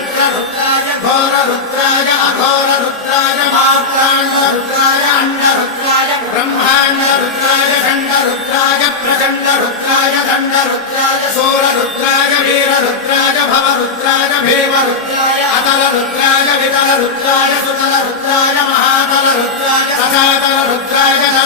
रुद्राय घोर रुद्राय अघोर रुद्राय मात्राण्ड रुद्राय अंड रुद्राय ब्रह्मांड रुद्राय खंड रुद्राय प्रचंड रुद्राय दंड रुद्राय सूर रुद्राय वीर रुद्राय भव रुद्राय भीम रुद्राय अतल रुद्राय वितल रुद्राय सुतल रुद्राय महातल रुद्राय सदातल रुद्राय